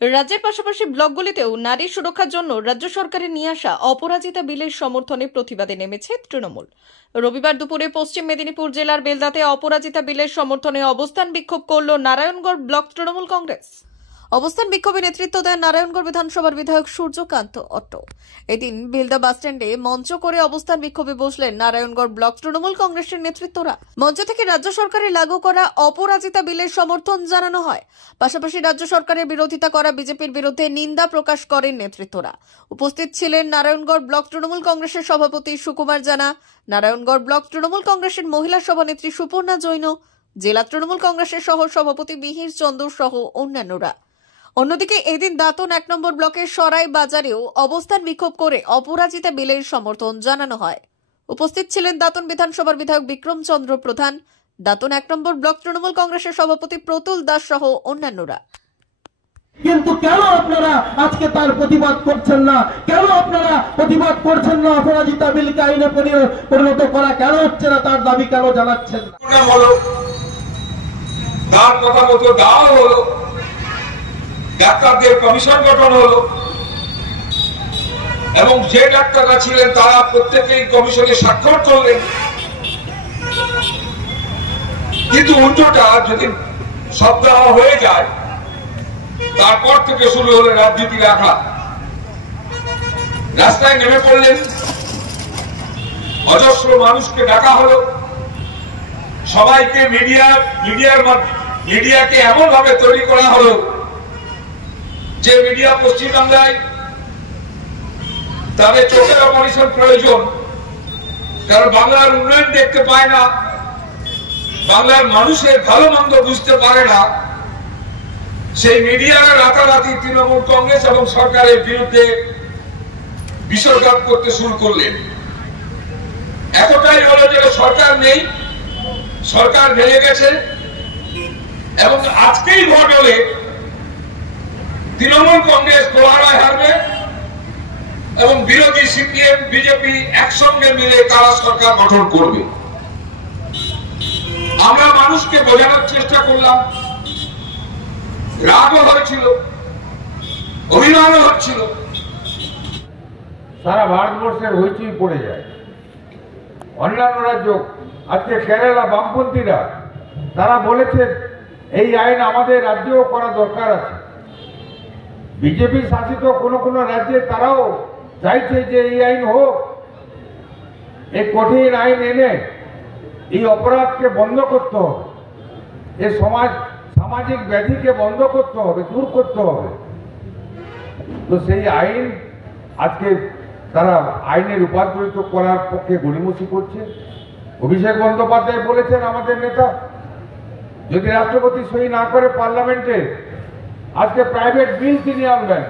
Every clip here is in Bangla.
রাজ্যের পাশাপাশি ব্লকগুলিতেও নারী সুরক্ষার জন্য রাজ্য সরকারের নিয়ে আসা অপরাজিতা বিলের সমর্থনে প্রতিবাদে নেমেছে তৃণমূল। রবিবার দুপুরে পশ্চিম মেদিনীপুর জেলার বেলদাতে অপরাজিতা বিলের সমর্থনে অবস্থান বিক্ষোভ করল নারায়ণগড় ব্লক তৃণমূল কংগ্রেস। অবস্থান বিক্ষোভে নেতৃত্ব দেন নারায়ণগড় বিধানসভার বিধায়ক সূর্যকান্ত অট্ট। এদিন বেলদা বাসস্ট্যান্ডে মঞ্চ করে অবস্থান বিক্ষোভে বসলেন নারায়ণগড় ব্লক তৃণমূল কংগ্রেসের নেতৃত্বরা। মঞ্চ থেকে রাজ্য সরকারের লাগু করা অপরাজিতা বিলের সমর্থন জানানো হয়। পাশাপাশি রাজ্য সরকারের বিরোধিতা করা বিজেপির বিরুদ্ধে নিন্দা প্রকাশ করেন নেতৃত্বরা। উপস্থিত ছিলেন নারায়ণগড় ব্লক তৃণমূল কংগ্রেসের সভাপতি সুকুমার জানা, নারায়ণগড় ব্লক তৃণমূল কংগ্রেসের মহিলা সভানেত্রী সুপর্ণা জৈন, জেলা তৃণমূল কংগ্রেসের সহ সভাপতি মিহির চন্দ্র সহ অন্যান্যরা। অন্যদিকে এদিন দাঁতন 1 নম্বর ব্লকের সরাই বাজারেও অবস্থান বিক্ষোভ করে অপরাজিতা বিলের সমর্থন জানানো হয়। উপস্থিত ছিলেন দাঁতন বিধানসভার বিধায়ক বিক্রম চন্দ্র প্রধান, দাঁতন 1 নম্বর ব্লক তৃণমূল কংগ্রেসের সভাপতি প্রতুল দাস সহ অন্যান্যরা। কিন্তু কেন আপনারা আজকে তার প্রতিবাদ করছেন না? কেন আপনারা প্রতিবাদ করছেন না? অপরাজিতা বিলকে আইনে পরিণত করা কেন হচ্ছে না? তার দাবি কেন জানাচ্ছেন না? তার কথা মতো দেওয়া হলো, ডাক্তারদের কমিশন গঠন হলো এবং যে ডাক্তাররা ছিলেন তারা প্রত্যেকেই কমিশনে স্বাক্ষর করলেন। কিন্তু উল্টোটা যদি সব দেওয়া হয়ে যায়, তারপর থেকে শুরু হলো রাজনীতি রাখা। রাস্তায় নেমে পড়লেন, অজস্র মানুষকে ডাকা হলো, সবাইকে মিডিয়াকে এমন ভাবে তৈরি করা হলো যে মিডিয়া পশ্চিমবাংলায় তাদের চোখের অপারেশন প্রয়োজন, কারণ বাংলার উন্নয়ন দেখতে পায় না, বাংলার মানুষের ভালো মন্দ বুঝতে পারে না। সেই মিডিয়ারা রাতারাতি তৃণমূল কংগ্রেস এবং সরকারের বিরুদ্ধে বিসর্গাত করতে শুরু করলেন। এতটাই হলো যে সরকার নেই, সরকার ভেঙে গেছে এবং আজকেই ভোট হলে তৃণমূল কংগ্রেস দোহারায় হারবে এবং বিরোধী সিপিএম বিজেপি একসঙ্গে মিলে তারা সরকার গঠন করবে। আমরা মানুষকে বোঝানোর চেষ্টা করলাম, রাগও হয়েছিল, অভিমানও হচ্ছিল। সারা ভারতবর্ষের হইচই পড়ে যায়। অন্যান্য রাজ্য, আজকে কেরালা বামপন্থীরা তারা বলেছে এই আইন আমাদের রাজ্যেও করা দরকার আছে। বিজেপি শাসিত কোনো রাজ্যে তারাও চাইছে যে এই আইন হোক। এই কঠিন আইন এনে এই অপরাধকে বন্ধ করতে হবে, এই সামাজিক ব্যাধিকে বন্ধ করতে হবে, দূর করতে হবে। তো সেই আইন আজকে তারা আইনে রূপান্তরিত করার পক্ষে গড়িমসি করছে। অভিষেক বন্দ্যোপাধ্যায় বলেছেন, আমাদের নেতা, যদি রাষ্ট্রপতি সই না করে পার্লামেন্টে, আজকে প্রাইভেট বিল তিনি আনবেন,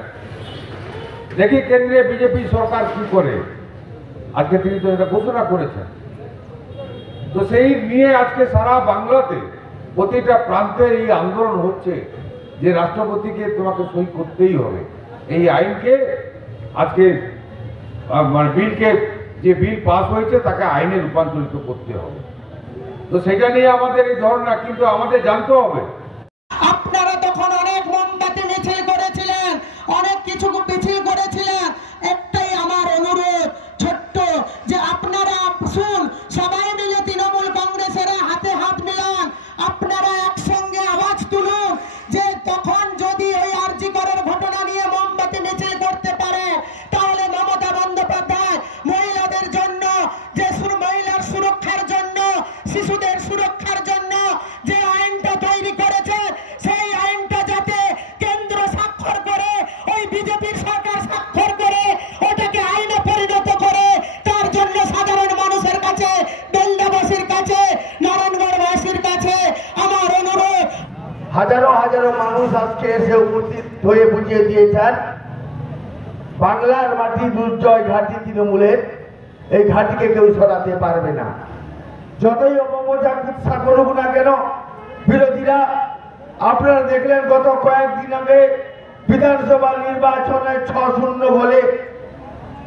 দেখি কেন্দ্রে বিজেপি সরকার কি করে। আজকে তিনি তো এটা ঘোষণা করেছেন। তো সেই নিয়ে আজকে সারা বাংলাতে প্রতিটা প্রান্তে এই আন্দোলন হচ্ছে যে রাষ্ট্রপতিকে তোমাকে সই করতেই হবে, এই আইনকে আজকে বিলকে, যে বিল পাস হয়েছে তাকে আইনে রূপান্তরিত করতে হবে। তো সেটা নিয়ে আমাদের এই ধরনা, কিন্তু আমাদের জানতে হবে আপনারা তখন অনেক মোমবাতি মিছিল করেছিলেন, অনেক কিছু মিছিল করেছিলেন। একটাই আমার অনুরোধ ছোট্ট, যে আপনারা শুন, সবাই মিলে তৃণমূল কংগ্রেসের হাতে হাত মিলান, আপনারা একসঙ্গে আওয়াজ তুলুন যে তখন যদি ওই আরজি করার ঘটনা নিয়ে মোমবাতি মিছিল করতে পারে, তাহলে মমতা বন্দ্যোপাধ্যায় মহিলাদের জন্য, যে মহিলার সুরক্ষার জন্য, শিশুদের সুরক্ষার জন্য যে আইনটা তৈরি করেছে, সেই আইনটা যাতে কেন্দ্র স্বাক্ষর করে, ওই বিজেপির সরকার স্বাক্ষর করে ওটাকে আইনে পরিণত করে, তার জন্য সাধারণ মানুষের কাছে, বেলদাবাসীর কাছে, নারায়ণগড়বাসীর কাছে আমার অনুরোধ। হাজারো হাজারো মানুষ আজকে এসে উপস্থিত হয়ে বুঝিয়ে দিয়েছেন, বাংলার মাটি দুর্জয় ঘাঁটি তৃণমূলের, এই ঘাঁটিকে কেউ সরাতে পারবে না। যতই অপপ্রচার করুক না কেন বিরোধীরা, আপনারা দেখলেন গত কয়েকদিন আগে বিধানসভা নির্বাচনে 6-0 বলে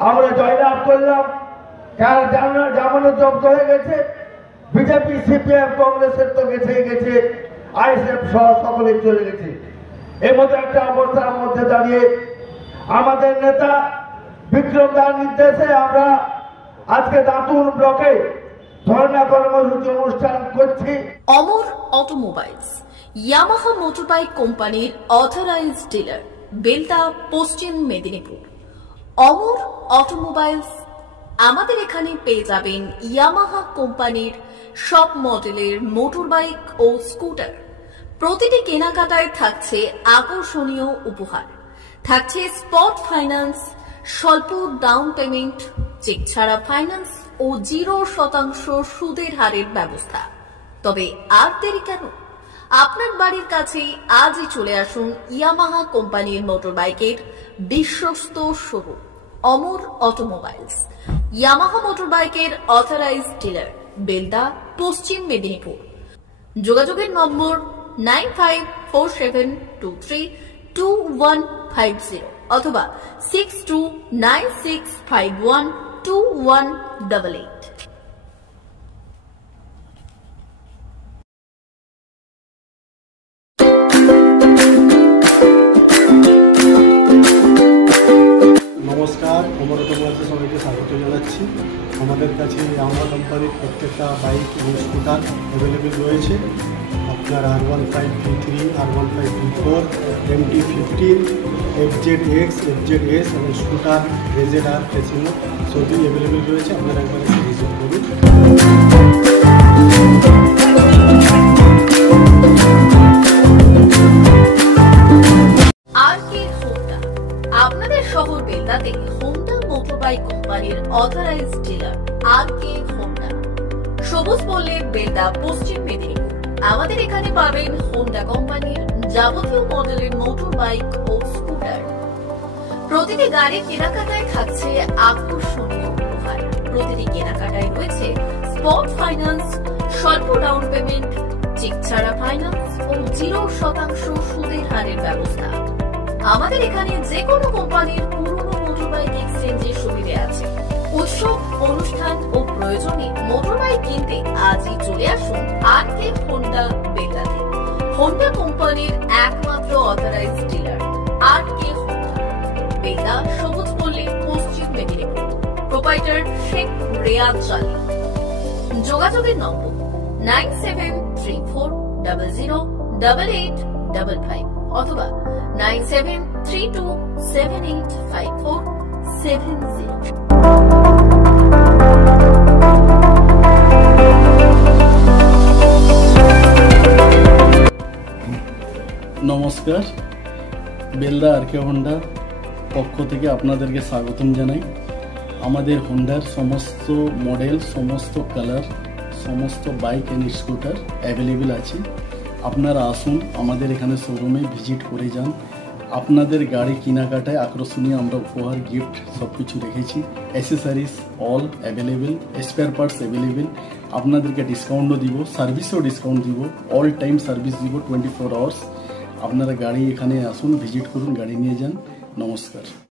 আমরা জয়লাভ করলাম। কার জামানত জব্দ হয়ে গেছে, বিজেপি সিপিএম কংগ্রেসের তো গেছে, আইএসএফ সহ সকলে চলে গেছে। এর মতো একটা অবস্থার মধ্যে দাঁড়িয়ে আমাদের নেতা বিক্রম দার নির্দেশে আমরা আজকে দাঁতুন ব্লকে ধর্ণা কর্মসূচি অনুষ্ঠান করছি। অমর অটোমোবাইলস ইয়ামাহা মোটরবাইক কোম্পানির অথরাইজড ডিলার, বেলদা, পশ্চিম মেদিনীপুর। অমর অটোমোবাইলস, আমাদের এখানে পেয়ে যাবেন ইয়ামাহা কোম্পানির সব মডেলের মোটরবাইক ও স্কুটার। প্রতিটি কেনাকাটায় থাকছে আকর্ষণীয় উপহার, থাকছে স্পট ফাইন্যান্স, স্বল্প ডাউন পেমেন্ট, চেক ছাড়া ফাইন্যান্স ও 0% সুদের হারের ব্যবস্থা। তবে আর দেরি কেন? আপনার বাড়ির কাছেই আজই চলে আসুন ইয়ামাহা কোম্পানির মোটরবাইকের বিশ্বস্ত শোরুম অমর অটোমোবাইলস, ইয়ামাহা মোটরবাইকের অথরাইজড ডিলার, বেলদা, পশ্চিম মেদিনীপুর। যোগাযোগের নম্বর 9547232150 অথবা 6296512188। নমস্কার, অমর অটোমোবাইলসে সবাইকে স্বাগত জানাচ্ছি। আমাদের কাছে ইয়ামাহা কোম্পানির প্রত্যেকটা বাইক এবং স্কুটার অ্যাভেলেবেল রয়েছে। আপনার R15 V3, R15 V4, MT15, FZX, FZS এবং স্কুটার RZR ফেসিনো সবই অ্যাভেলেবেল রয়েছে। আপনারা একবার এসে ভিজিট করুন। আপনাদের শহর বেলদাতে হোন্ডা মোটরবাইক কোম্পানির অথরাইজড ডিলার RK হোন্ডা, সবুজ বললে বেলদা, পশ্চিম মেদিনীপুর। আমাদের এখানে পাবেন হোন্ডা কোম্পানির যাবতীয় মডেলের মোটর বাইক ও স্কুটার। প্রতিটি গাড়ির কেনাকাটায় থাকছে আকর্ষণীয় উপহার। প্রতিটি কেনাকাটায় রয়েছে স্পট ফাইন্যান্স, স্বল্প ডাউন পেমেন্ট, চেক ছাড়া ফাইন্যান্স ও 0% সুদের হারের ব্যবস্থা। আমাদের এখানে যে কোনো কোম্পানির পুরনো মোটরবাইক এক্সচেঞ্জের সুবিধা আছে। উৎসব, অনুষ্ঠান ও প্রয়োজনে মোটরবাইক কিনতে আজই চলে আসুন RK হোন্ডা বেলদাতে, হোন্ডা কোম্পানির একমাত্র authorised dealer RK Honda, Belda, সবুজ পল্লী, পশ্চিম মেদিনীপুর। প্রোপাইটার শেখ রেয়াদ চালি। যোগাযোগের নম্বর 9734008855 অথবা 9732785470। নমস্কার, বেলদা RK হোন্ডা পক্ষ থেকে আপনাদেরকে স্বাগতম জানাই। আমাদের হোন্ডার সমস্ত মডেল, সমস্ত কালার, সমস্ত বাইক এন্ড স্কুটার অ্যাভেলেবেল আছে। আপনারা আসুন, আমাদের এখানে শোরুমে ভিজিট করে যান। আপনাদের গাড়ি কেনাকাটায় আকর্ষণীয় আমরা উপহার, গিফট সব কিছু রেখেছি। Accessories all available, spare parts available. আপনাদেরকে ডিসকাউন্টও দিব, সার্ভিসও ডিসকাউন্ট দিব, অল টাইম সার্ভিস দিব 24 আওয়ার্স। আপনারা গাড়ি এখানে আসুন, ভিজিট করুন, গাড়ি নিয়ে যান। নমস্কার।